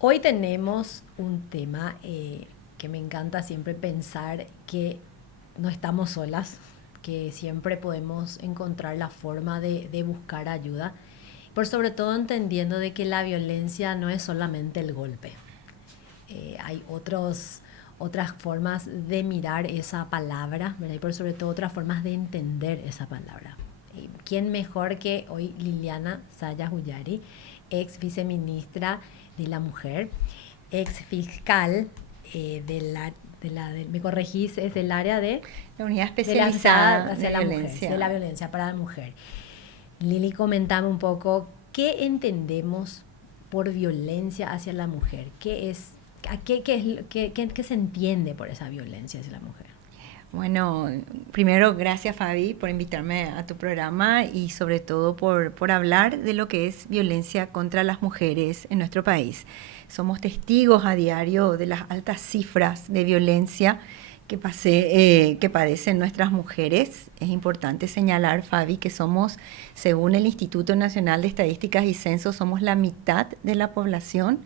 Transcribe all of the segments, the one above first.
Hoy tenemos un tema que me encanta siempre pensar que no estamos solas, que siempre podemos encontrar la forma de buscar ayuda, por sobre todo entendiendo de que la violencia no es solamente el golpe. Hay otras formas de mirar esa palabra, ¿verdad? Y por sobre todo otras formas de entender esa palabra. ¿Quién mejor que hoy Liliana Saya Huyari, ex viceministra de la Mujer, ex fiscal me corregís, es del área La unidad de la fiscalía especializada hacia de la mujer, de la violencia. violencia para la mujer? Lili, comentame un poco qué entendemos por violencia hacia la mujer, qué se entiende por esa violencia hacia la mujer. Bueno, primero gracias Fabi por invitarme a tu programa y sobre todo por hablar de lo que es violencia contra las mujeres en nuestro país. Somos testigos a diario de las altas cifras de violencia que padecen nuestras mujeres. Es importante señalar, Fabi, que somos, según el Instituto Nacional de Estadísticas y Censos, somos la mitad de la población.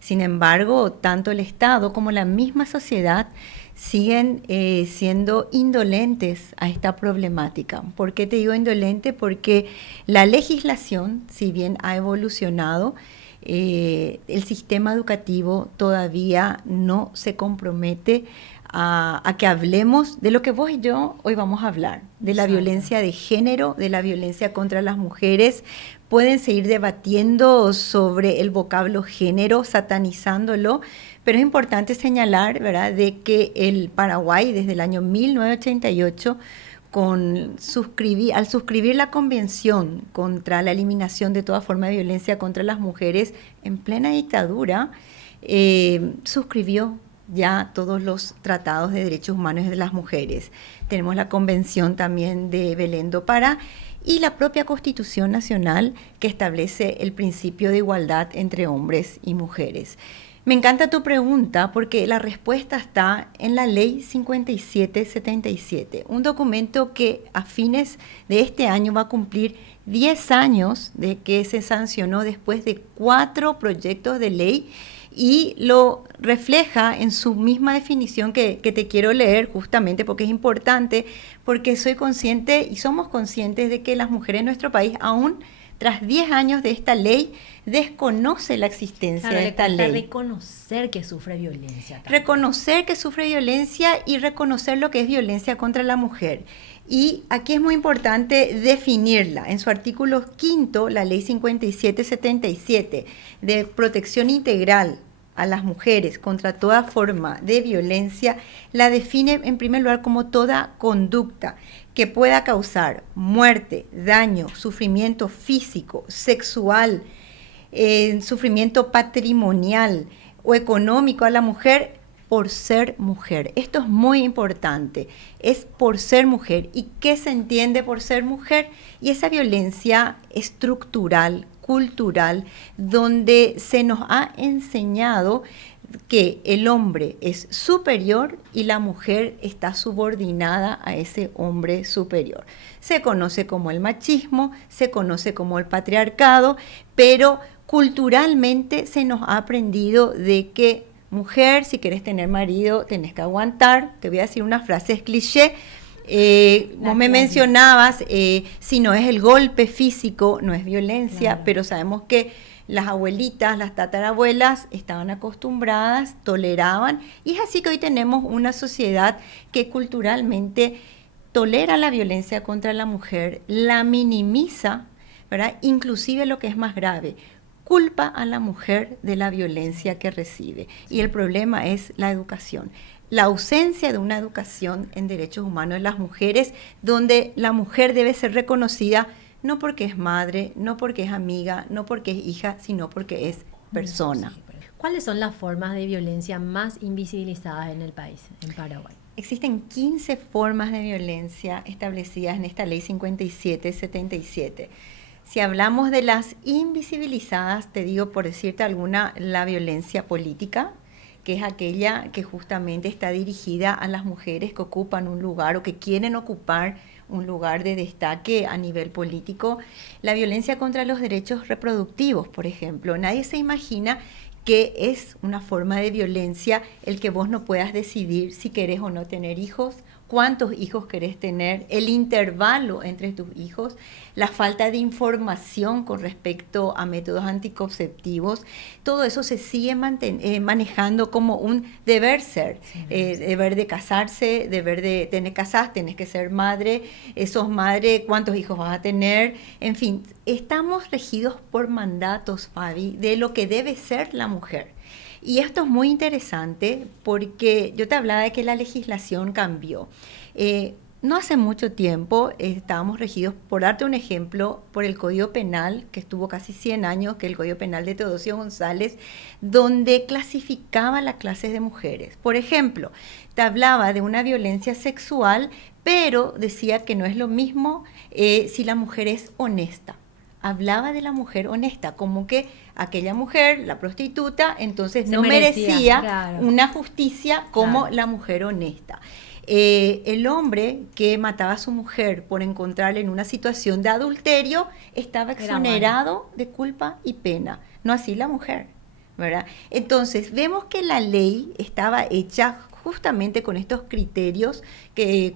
Sin embargo, tanto el Estado como la misma sociedad siguen siendo indolentes a esta problemática. ¿Por qué te digo indolente? Porque la legislación, si bien ha evolucionado, el sistema educativo todavía no se compromete a que hablemos de lo que vos y yo hoy vamos a hablar, de la Exacto. violencia de género, de la violencia contra las mujeres. Pueden seguir debatiendo sobre el vocablo género, satanizándolo, pero es importante señalar, ¿verdad?, de que el Paraguay desde el año 1988 al suscribir la Convención contra la eliminación de toda forma de violencia contra las mujeres en plena dictadura, suscribió ya todos los tratados de derechos humanos de las mujeres. Tenemos la Convención también de Belén do Pará y la propia Constitución Nacional que establece el principio de igualdad entre hombres y mujeres. Me encanta tu pregunta porque la respuesta está en la Ley 5777, un documento que a fines de este año va a cumplir 10 años de que se sancionó después de 4 proyectos de ley y lo refleja en su misma definición que te quiero leer justamente porque es importante, porque soy consciente y somos conscientes de que las mujeres en nuestro país aún tras 10 años de esta ley, desconoce la existencia Claro, de le esta cuesta ley. reconocer que sufre violencia también. Reconocer que sufre violencia y reconocer lo que es violencia contra la mujer. Y aquí es muy importante definirla. En su artículo quinto, la ley 5777 de protección integral a las mujeres contra toda forma de violencia, la define en primer lugar como toda conducta que pueda causar muerte, daño, sufrimiento físico, sexual, sufrimiento patrimonial o económico a la mujer por ser mujer. Esto es muy importante, es por ser mujer. ¿Y qué se entiende por ser mujer? Y esa violencia estructural, cultural, donde se nos ha enseñado que el hombre es superior y la mujer está subordinada a ese hombre superior. Se conoce como el machismo, se conoce como el patriarcado, pero culturalmente se nos ha aprendido de que mujer, si quieres tener marido, tenés que aguantar. Te voy a decir unas frases cliché. Vos me mencionabas, si no es el golpe físico, no es violencia, Claro. pero sabemos que las abuelitas, las tatarabuelas estaban acostumbradas, toleraban, y es así que hoy tenemos una sociedad que culturalmente tolera la violencia contra la mujer, la minimiza, ¿verdad? Inclusive lo que es más grave, culpa a la mujer de la violencia que recibe. Y el problema es la educación. La ausencia de una educación en derechos humanos de las mujeres, donde la mujer debe ser reconocida no porque es madre, no porque es amiga, no porque es hija, sino porque es persona. Sí, ¿cuáles son las formas de violencia más invisibilizadas en el país, en Paraguay? Existen 15 formas de violencia establecidas en esta ley 5777. Si hablamos de las invisibilizadas, te digo por decirte alguna, la violencia política, que es aquella que justamente está dirigida a las mujeres que ocupan un lugar o que quieren ocupar un lugar de destaque a nivel político. La violencia contra los derechos reproductivos, por ejemplo. Nadie se imagina que es una forma de violencia el que vos no puedas decidir si querés o no tener hijos, cuántos hijos querés tener, el intervalo entre tus hijos, la falta de información con respecto a métodos anticonceptivos. Todo eso se sigue manejando como un deber ser, sí, deber de casarse, deber de tener casas, tenés que ser madre, sos madre, cuántos hijos vas a tener, en fin, estamos regidos por mandatos, Fabi, de lo que debe ser la mujer. Y esto es muy interesante porque yo te hablaba de que la legislación cambió. No hace mucho tiempo estábamos regidos, por darte un ejemplo, por el Código Penal, que estuvo casi 100 años, que es el Código Penal de Teodosio González, donde clasificaba las clases de mujeres. Por ejemplo, te hablaba de una violencia sexual, pero decía que no es lo mismo si la mujer es honesta. Hablaba de la mujer honesta, como que aquella mujer, la prostituta, entonces no merecía claro, una justicia como claro, la mujer honesta. El hombre que mataba a su mujer por encontrarla en una situación de adulterio estaba exonerado de culpa y pena, no así la mujer, ¿verdad? Entonces vemos que la ley estaba hecha justamente con estos criterios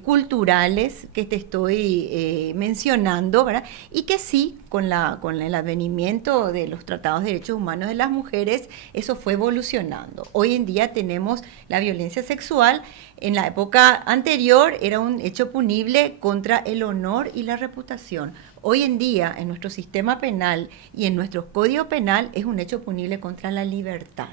culturales que te estoy mencionando, ¿verdad? Y que sí, con el advenimiento de los tratados de derechos humanos de las mujeres, eso fue evolucionando. Hoy en día tenemos la violencia sexual. En la época anterior era un hecho punible contra el honor y la reputación. Hoy en día, en nuestro sistema penal y en nuestro código penal, es un hecho punible contra la libertad.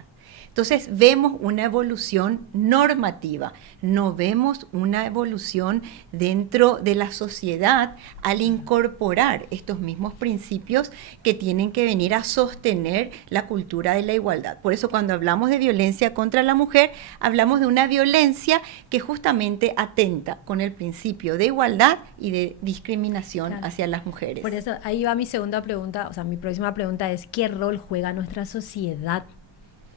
Entonces vemos una evolución normativa, no vemos una evolución dentro de la sociedad al incorporar estos mismos principios que tienen que venir a sostener la cultura de la igualdad. Por eso cuando hablamos de violencia contra la mujer, hablamos de una violencia que justamente atenta con el principio de igualdad y de discriminación claro, hacia las mujeres. Por eso ahí va mi segunda pregunta, o sea, mi próxima pregunta es ¿qué rol juega nuestra sociedad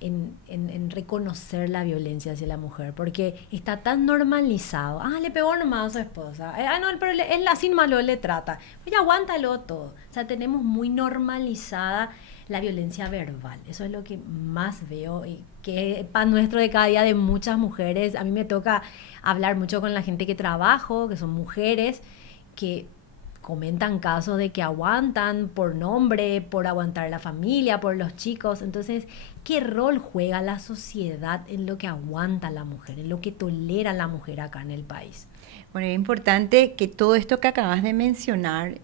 en reconocer la violencia hacia la mujer? Porque está tan normalizado. Le pegó nomás a su esposa. No, pero él así nomás le trata. Pues aguántalo todo. O sea, tenemos muy normalizada la violencia verbal. Eso es lo que más veo y que es pan nuestro de cada día de muchas mujeres. A mí me toca hablar mucho con la gente que trabajo, que son mujeres, que comentan casos de que aguantan por nombre, por aguantar la familia, por los chicos. Entonces, ¿qué rol juega la sociedad en lo que aguanta la mujer, en lo que tolera la mujer acá en el país? Bueno, es importante que todo esto que acabas de mencionar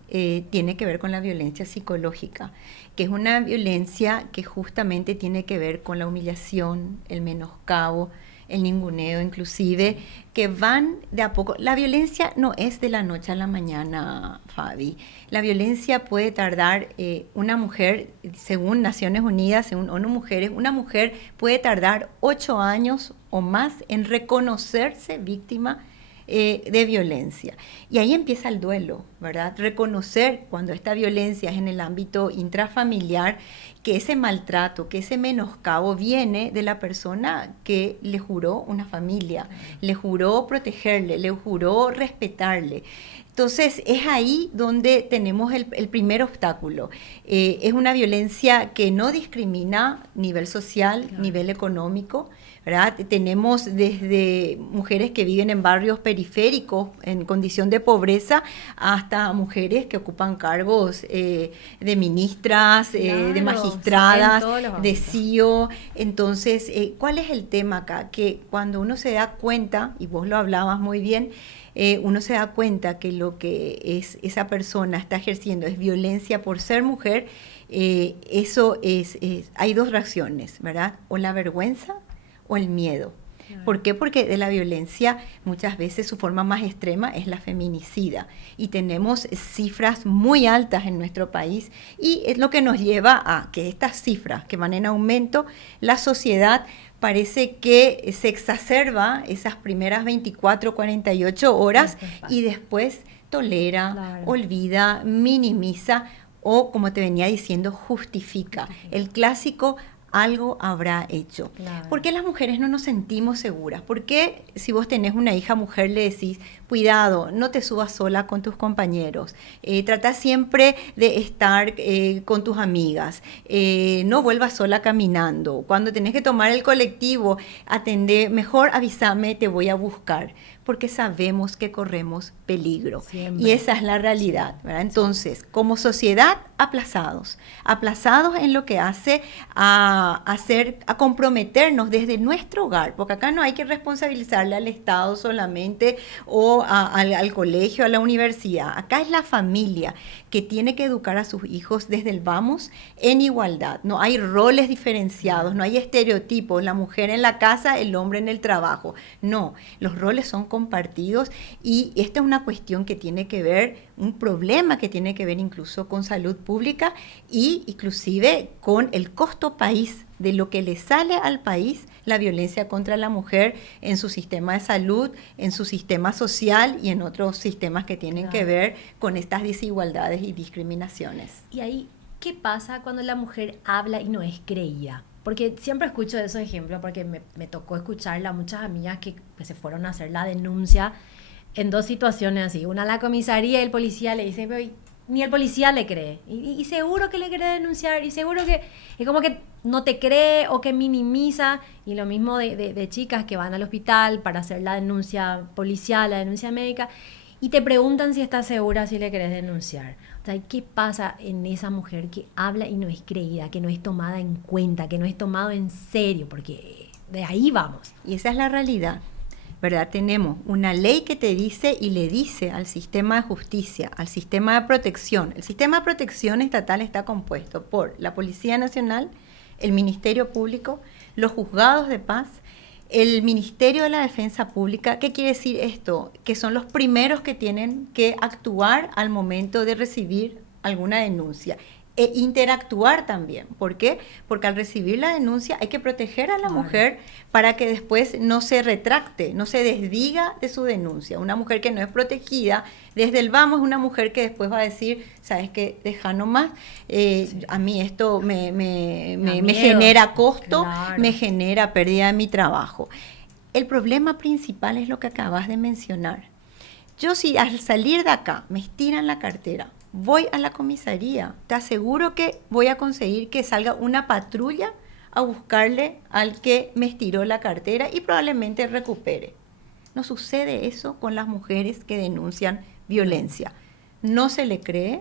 tiene que ver con la violencia psicológica, que es una violencia que justamente tiene que ver con la humillación, el menoscabo, el ninguneo inclusive, que van de a poco. La violencia no es de la noche a la mañana, Fabi. La violencia puede tardar, una mujer, según Naciones Unidas, según ONU Mujeres, una mujer puede tardar 8 años o más en reconocerse víctima de violencia. Y ahí empieza el duelo, ¿verdad? Reconocer cuando esta violencia es en el ámbito intrafamiliar, que ese maltrato, que ese menoscabo viene de la persona que le juró una familia, le juró protegerle, le juró respetarle. Entonces es ahí donde tenemos el primer obstáculo. Es una violencia que no discrimina nivel social, claro, nivel económico, ¿verdad? Tenemos desde mujeres que viven en barrios periféricos en condición de pobreza hasta mujeres que ocupan cargos de ministras, claro, de magistradas, de CEO. Entonces, ¿cuál es el tema acá? Que cuando uno se da cuenta, y vos lo hablabas muy bien, uno se da cuenta que lo que esa persona está ejerciendo es violencia por ser mujer, hay dos reacciones, ¿verdad? O la vergüenza o el miedo. Claro. ¿Por qué? Porque de la violencia muchas veces su forma más extrema es la feminicida y tenemos cifras muy altas en nuestro país y es lo que nos lleva a que estas cifras que van en aumento, la sociedad parece que se exacerba esas primeras 24, 48 horas y después tolera, claro, olvida, minimiza o, como te venía diciendo, justifica. El clásico algo habrá hecho. Claro. ¿Por qué las mujeres no nos sentimos seguras? ¿Por qué si vos tenés una hija mujer le decís, cuidado, no te subas sola con tus compañeros, trata siempre de estar con tus amigas, no vuelvas sola caminando, cuando tenés que tomar el colectivo, atendé, mejor avísame, te voy a buscar, porque sabemos que corremos peligro. Siempre. Y esa es la realidad, ¿verdad? Entonces, como sociedad, aplazados en lo que hace a comprometernos desde nuestro hogar, porque acá no hay que responsabilizarle al Estado solamente o al colegio, a la universidad. Acá es la familia que tiene que educar a sus hijos desde el vamos en igualdad. No hay roles diferenciados, no hay estereotipos, la mujer en la casa, el hombre en el trabajo. No, los roles son compartidos y esta es una cuestión que tiene que ver, un problema que tiene que ver incluso con salud pública y inclusive con el costo país de lo que le sale al país la violencia contra la mujer en su sistema de salud, en su sistema social y en otros sistemas que tienen que ver con estas desigualdades y discriminaciones. Y ahí, ¿qué pasa cuando la mujer habla y no es creída? Porque siempre escucho esos ejemplos, porque me tocó escucharle a muchas amigas que se fueron a hacer la denuncia en dos situaciones así. Una a la comisaría y el policía le dice, pero ni el policía le cree. Y seguro que le quiere denunciar, y seguro que es como que no te cree o que minimiza. Y lo mismo de chicas que van al hospital para hacer la denuncia policial, la denuncia médica, y te preguntan si estás segura, si le querés denunciar. O sea, ¿qué pasa en esa mujer que habla y no es creída, que no es tomada en cuenta, que no es tomado en serio? Porque de ahí vamos. Y esa es la realidad, ¿verdad? Tenemos una ley que te dice y le dice al sistema de justicia, al sistema de protección. El sistema de protección estatal está compuesto por la Policía Nacional, el Ministerio Público, los juzgados de paz, el Ministerio de la Defensa Pública. ¿Qué quiere decir esto? Que son los primeros que tienen que actuar al momento de recibir alguna denuncia. E interactuar también. ¿Por qué? Porque al recibir la denuncia hay que proteger a la mujer para que después no se retracte, no se desdiga de su denuncia. Una mujer que no es protegida, desde el vamos, es una mujer que después va a decir, ¿sabes qué? Deja nomás, a mí esto me genera costo, me genera pérdida de mi trabajo. El problema principal es lo que acabas de mencionar. Yo si al salir de acá me estiran la cartera, voy a la comisaría, te aseguro que voy a conseguir que salga una patrulla a buscarle al que me estiró la cartera y probablemente recupere. No sucede eso con las mujeres que denuncian violencia. No se le cree.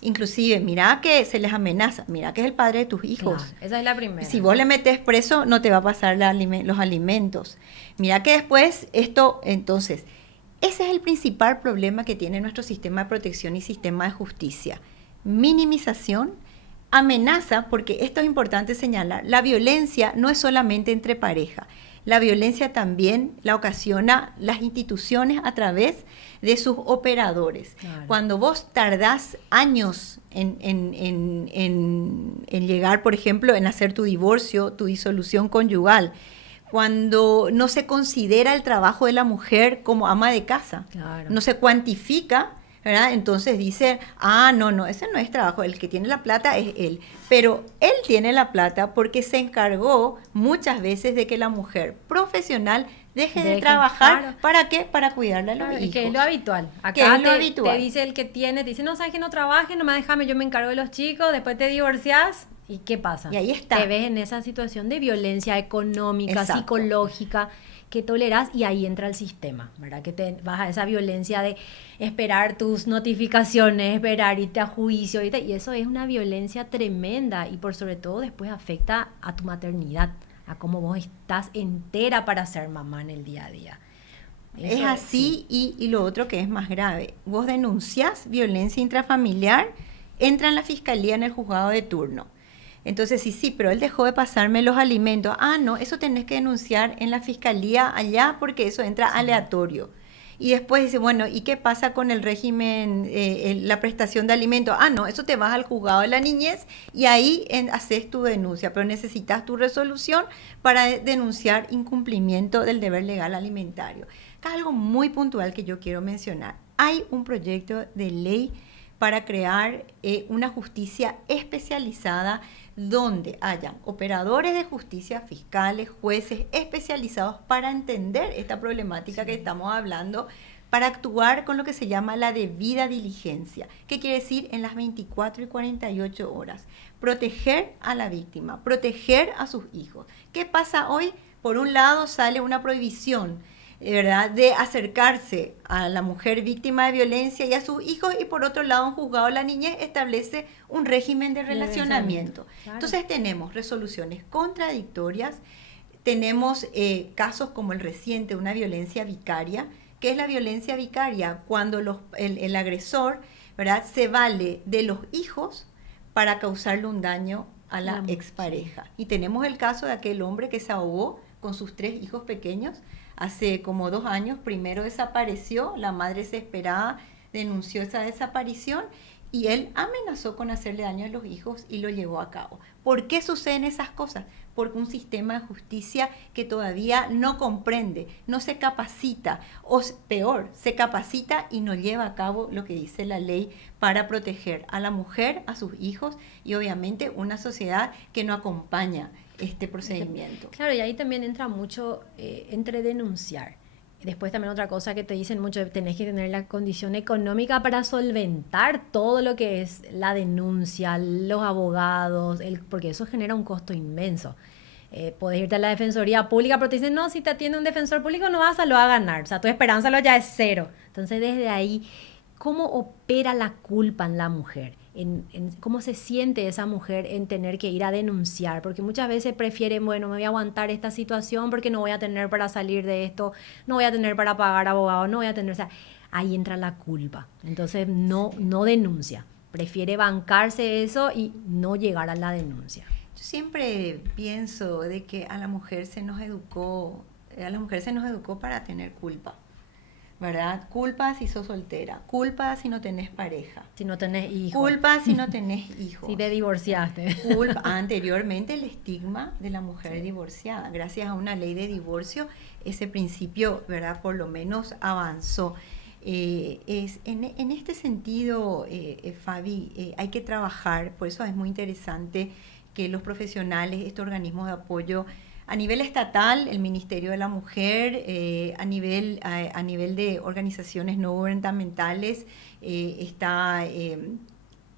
Inclusive, mira que se les amenaza, mira que es el padre de tus hijos. Claro, esa es la primera. Si vos le metes preso, no te va a pasar los alimentos. Mira que después esto, entonces, ese es el principal problema que tiene nuestro sistema de protección y sistema de justicia. Minimización, amenaza, porque esto es importante señalar, la violencia no es solamente entre pareja. La violencia también la ocasiona las instituciones a través de sus operadores. Claro. Cuando vos tardás años en llegar, por ejemplo, en hacer tu divorcio, tu disolución conyugal, cuando no se considera el trabajo de la mujer como ama de casa, claro, no se cuantifica, ¿verdad? Entonces dice, no, ese no es trabajo, el que tiene la plata es él. Pero él tiene la plata porque se encargó muchas veces de que la mujer profesional deje de trabajar. Claro. ¿Para qué? Para cuidarle a los hijos. Que es lo habitual. Acá te dice el que tiene, te dice, no, sabes que no trabaje, nomás déjame, yo me encargo de los chicos, después te divorciás. ¿Y qué pasa? Y ahí está. Te ves en esa situación de violencia económica, exacto, psicológica, que tolerás, y ahí entra el sistema, ¿verdad? Que te vas a esa violencia de esperar tus notificaciones, esperar irte a juicio, y eso es una violencia tremenda, y por sobre todo después afecta a tu maternidad, a cómo vos estás entera para ser mamá en el día a día. Eso es así, sí. Y lo otro que es más grave, vos denunciás violencia intrafamiliar, entra en la fiscalía en el juzgado de turno. Entonces, sí, pero él dejó de pasarme los alimentos. No, eso tenés que denunciar en la fiscalía allá porque eso entra aleatorio. Y después dice, bueno, ¿y qué pasa con el régimen, la prestación de alimentos? No, eso te vas al juzgado de la niñez y ahí haces tu denuncia, pero necesitas tu resolución para denunciar incumplimiento del deber legal alimentario. Acá hay algo muy puntual que yo quiero mencionar. Hay un proyecto de ley para crear una justicia especializada donde hayan operadores de justicia, fiscales, jueces especializados para entender esta problemática que estamos hablando, para actuar con lo que se llama la debida diligencia. ¿Qué quiere decir? En las 24 y 48 horas. Proteger a la víctima, proteger a sus hijos. ¿Qué pasa hoy? Por un lado sale una prohibición, ¿verdad?, de acercarse a la mujer víctima de violencia y a sus hijos, y por otro lado un juzgado de la niñez establece un régimen de relacionamiento. Claro. Entonces tenemos resoluciones contradictorias, tenemos casos como el reciente, una violencia vicaria. ¿Qué es la violencia vicaria? Cuando el agresor, ¿verdad?, se vale de los hijos para causarle un daño a la expareja. Y tenemos el caso de aquel hombre que se ahogó con sus 3 hijos pequeños hace como 2 años. Primero desapareció, la madre desesperada denunció esa desaparición y él amenazó con hacerle daño a los hijos y lo llevó a cabo. ¿Por qué suceden esas cosas? Porque un sistema de justicia que todavía no comprende, no se capacita, o peor, se capacita y no lleva a cabo lo que dice la ley para proteger a la mujer, a sus hijos y obviamente una sociedad que no acompaña este procedimiento. Claro, y ahí también entra mucho entre denunciar. Después también otra cosa que te dicen mucho, tenés que tener la condición económica para solventar todo lo que es la denuncia, los abogados, porque eso genera un costo inmenso. Podés irte a la defensoría pública, pero te dicen, no, si te atiende un defensor público no vas a lo a ganar, o sea, tu esperanza lo ya es 0. Entonces desde ahí, ¿cómo opera la culpa en la mujer? Cómo se siente esa mujer en tener que ir a denunciar, porque muchas veces prefieren, bueno, me voy a aguantar esta situación porque no voy a tener para salir de esto, no voy a tener para pagar abogado, no voy a tener, o sea, ahí entra la culpa. Entonces no denuncia, prefiere bancarse eso y no llegar a la denuncia. Yo siempre pienso de que a la mujer se nos educó para tener culpa, ¿verdad? Culpa si sos soltera, culpa si no tenés pareja, si no tenés hijos, culpa si no tenés hijos, si te divorciaste, culpa. Anteriormente el estigma de la mujer divorciada, gracias a una ley de divorcio, ese principio, ¿verdad?, por lo menos avanzó. En este sentido, Fabi, hay que trabajar, por eso es muy interesante que los profesionales, estos organismos de apoyo, a nivel estatal, el Ministerio de la Mujer, a nivel de organizaciones no gubernamentales, está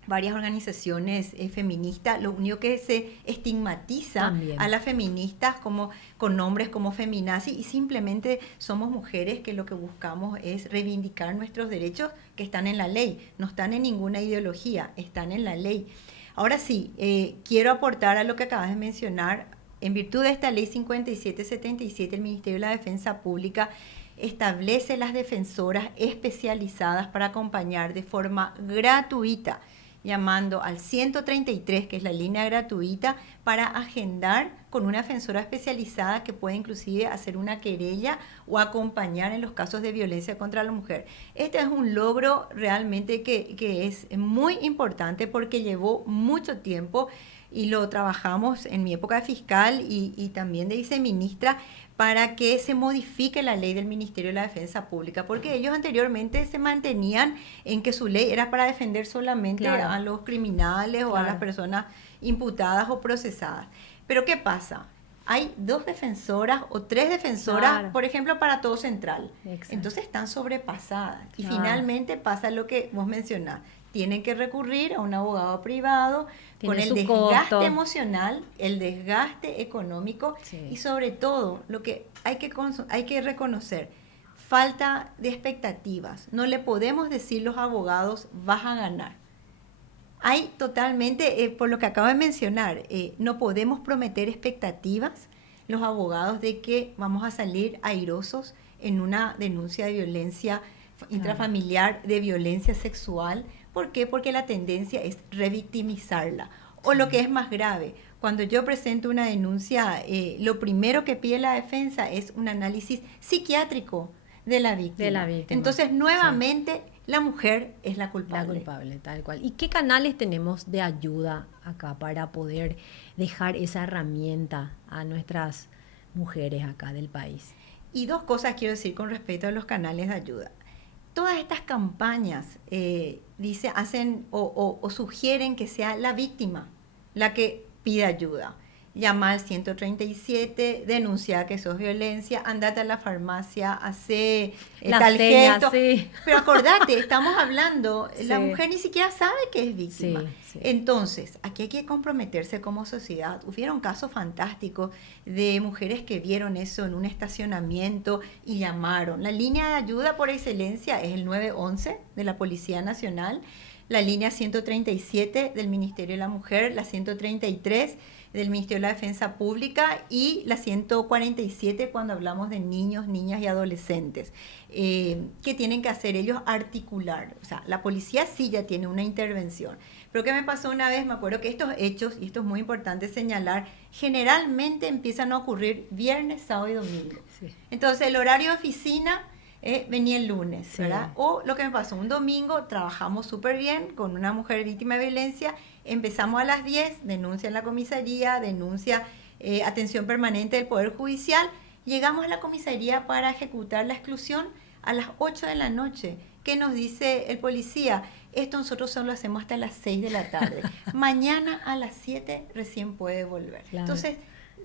varias organizaciones feministas. Lo único que se estigmatiza también a las feministas como con nombres como feminazi, y simplemente somos mujeres que lo que buscamos es reivindicar nuestros derechos que están en la ley, no están en ninguna ideología, están en la ley. Ahora sí, quiero aportar a lo que acabas de mencionar. En virtud de esta ley 5777, el Ministerio de la Defensa Pública establece las defensoras especializadas para acompañar de forma gratuita, llamando al 133, que es la línea gratuita, para agendar con una defensora especializada que puede inclusive hacer una querella o acompañar en los casos de violencia contra la mujer. Este es un logro realmente que es muy importante porque llevó mucho tiempo y lo trabajamos en mi época de fiscal y también de viceministra para que se modifique la ley del Ministerio de la Defensa Pública, porque ellos anteriormente se mantenían en que su ley era para defender solamente a los criminales o a las personas imputadas o procesadas. Pero ¿qué pasa? Hay 2 defensoras o 3 defensoras, por ejemplo, para todo Central. Exacto. Entonces están sobrepasadas. Y finalmente pasa lo que vos mencionás. Tienen que recurrir a un abogado privado con el desgaste emocional, el desgaste económico y sobre todo lo que hay que reconocer, falta de expectativas. No le podemos decir los abogados vas a ganar. Hay totalmente, por lo que acabo de mencionar, no podemos prometer expectativas los abogados de que vamos a salir airosos en una denuncia de violencia intrafamiliar, de violencia sexual. ¿Por qué? Porque la tendencia es revictimizarla. O lo que es más grave, cuando yo presento una denuncia, lo primero que pide la defensa es un análisis psiquiátrico de la víctima. Entonces, nuevamente, la mujer es la culpable. La culpable, tal cual. ¿Y qué canales tenemos de ayuda acá para poder dejar esa herramienta a nuestras mujeres acá del país? Y 2 cosas quiero decir con respecto a los canales de ayuda. Todas estas campañas hacen o sugieren que sea la víctima la que pida ayuda. Llama al 137, denuncia que sos violencia, andate a la farmacia, hace tal gesto. Sí. Pero acordate, estamos hablando, Sí. la mujer ni siquiera sabe que es víctima. Sí, sí. Entonces, aquí hay que comprometerse como sociedad. Hubieron casos fantásticos de mujeres que vieron eso en un estacionamiento y llamaron. La línea de ayuda por excelencia es el 911 de la Policía Nacional, la línea 137 del Ministerio de la Mujer, la 133 del Ministerio de la Defensa Pública y la 147 cuando hablamos de niños, niñas y adolescentes. ¿Qué tienen que hacer ellos? Articular. O sea, la policía sí ya tiene una intervención. Pero ¿qué me pasó una vez? Me acuerdo que estos hechos, y esto es muy importante señalar, generalmente empiezan a ocurrir viernes, sábado y domingo. Sí. Entonces, el horario de oficina venía el lunes, Sí. ¿verdad? O lo que me pasó, un domingo trabajamos súper bien con una mujer víctima de violencia, empezamos a las 10, denuncia en la comisaría, denuncia atención permanente del Poder Judicial, llegamos a la comisaría para ejecutar la exclusión a las 8 de la noche. ¿Qué nos dice el policía? Esto nosotros solo hacemos hasta las 6 de la tarde. Mañana a las 7 recién puede volver. Claro. Entonces,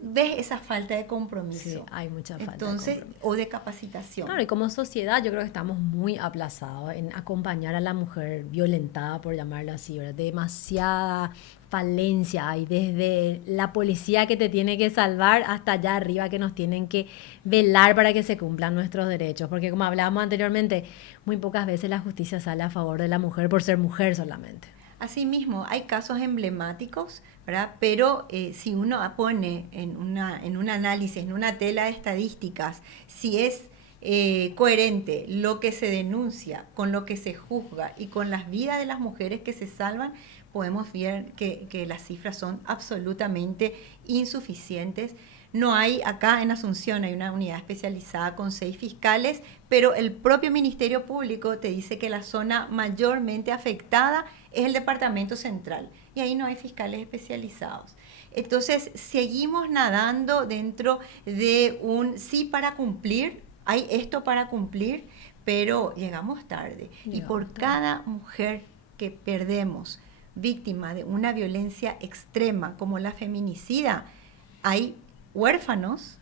ves esa falta de compromiso. Sí, hay mucha falta Entonces, de compromiso. o de capacitación. Claro, y como sociedad yo creo que estamos muy aplazados en acompañar a la mujer violentada, por llamarlo así, ¿verdad? Demasiada falencia hay, desde la policía que te tiene que salvar hasta allá arriba que nos tienen que velar para que se cumplan nuestros derechos, porque como hablábamos anteriormente, muy pocas veces la justicia sale a favor de la mujer por ser mujer solamente. Asimismo, hay casos emblemáticos, ¿verdad? Pero si uno pone en un análisis, en una tela de estadísticas, si es coherente lo que se denuncia con lo que se juzga y con las vidas de las mujeres que se salvan, podemos ver que las cifras son absolutamente insuficientes. No hay, acá en Asunción hay una unidad especializada con 6 fiscales, pero el propio Ministerio Público te dice que la zona mayormente afectada es el Departamento Central y ahí no hay fiscales especializados. Entonces, seguimos nadando dentro de un sí para cumplir, hay esto para cumplir, pero llegamos tarde. Y por cada mujer que perdemos víctima de una violencia extrema como la feminicida, hay huérfanos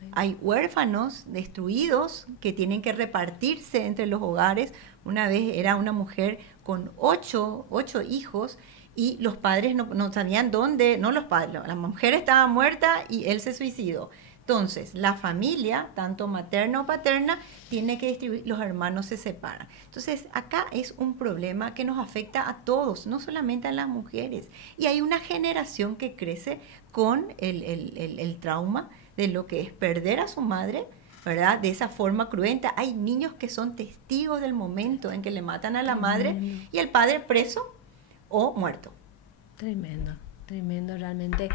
destruidos que tienen que repartirse entre los hogares. Una vez era una mujer con 8 hijos y los padres no sabían dónde, no los padres, la mujer estaba muerta y él se suicidó. Entonces, la familia, tanto materna o paterna, tiene que distribuir, los hermanos se separan. Entonces, acá es un problema que nos afecta a todos, no solamente a las mujeres. Y hay una generación que crece con el trauma de lo que es perder a su madre, ¿verdad? De esa forma cruenta. Hay niños que son testigos del momento en que le matan a la madre y el padre preso o muerto. Tremendo, tremendo realmente.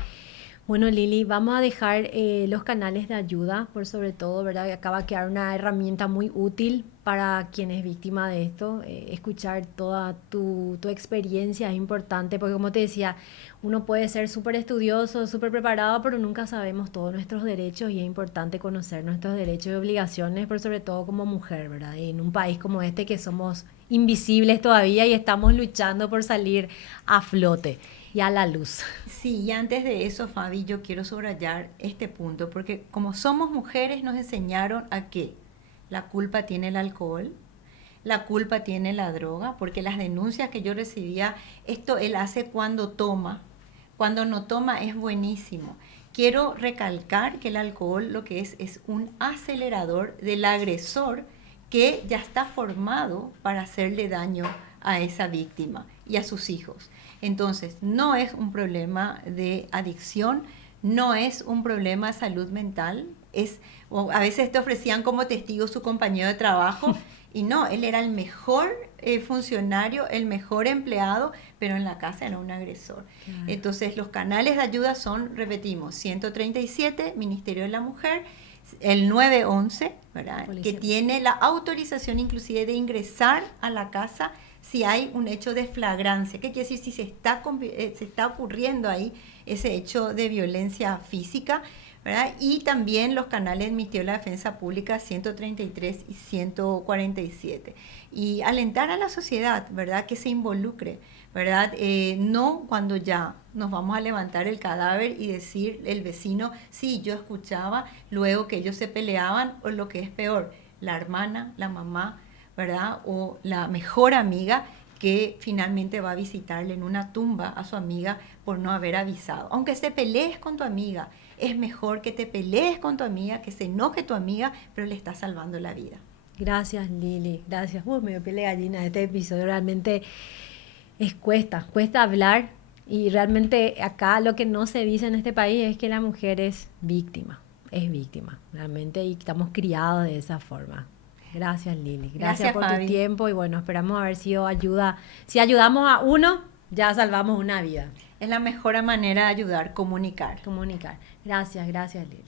Bueno, Lili, vamos a dejar los canales de ayuda, por sobre todo, ¿verdad? Acaba de quedar una herramienta muy útil para quien es víctima de esto. Escuchar toda tu experiencia es importante, porque como te decía, uno puede ser súper estudioso, súper preparado, pero nunca sabemos todos nuestros derechos y es importante conocer nuestros derechos y obligaciones, por sobre todo como mujer, ¿verdad? En un país como este que somos invisibles todavía y estamos luchando por salir a flote y a la luz. Sí, y antes de eso, Fabi, yo quiero subrayar este punto, porque como somos mujeres nos enseñaron a que la culpa tiene el alcohol, la culpa tiene la droga, porque las denuncias que yo recibía, esto él hace cuando toma, cuando no toma es buenísimo. Quiero recalcar que el alcohol lo que es un acelerador del agresor que ya está formado para hacerle daño a esa víctima y a sus hijos. Entonces, no es un problema de adicción, no es un problema de salud mental, a veces te ofrecían como testigo su compañero de trabajo y no, él era el mejor funcionario, el mejor empleado, pero en la casa era un agresor. Claro. Entonces, los canales de ayuda son, repetimos, 137, Ministerio de la Mujer, el 911, ¿verdad? Que tiene la autorización inclusive de ingresar a la casa si hay un hecho de flagrancia. ¿Qué quiere decir? Si se está ocurriendo ahí ese hecho de violencia física, ¿verdad? Y también los canales del Ministerio de la Defensa Pública 133 y 147. Y alentar a la sociedad, ¿verdad? Que se involucre, ¿verdad? No cuando ya nos vamos a levantar el cadáver y decir el vecino, sí, yo escuchaba, luego que ellos se peleaban, o lo que es peor, la hermana, la mamá, ¿verdad? O la mejor amiga que finalmente va a visitarle en una tumba a su amiga por no haber avisado. Aunque te pelees con tu amiga, es mejor que te pelees con tu amiga, que se enoje tu amiga, pero le estás salvando la vida. Gracias, Lili, gracias. Me dio piel de gallina este episodio. Realmente cuesta hablar, y realmente acá lo que no se dice en este país es que la mujer es víctima, realmente, y estamos criados de esa forma. Gracias, Lili. Gracias por Fabi. tu tiempo, y bueno, esperamos haber sido ayuda. Si ayudamos a uno, ya salvamos una vida. Es la mejor manera de ayudar, comunicar. Comunicar. Gracias, Lili.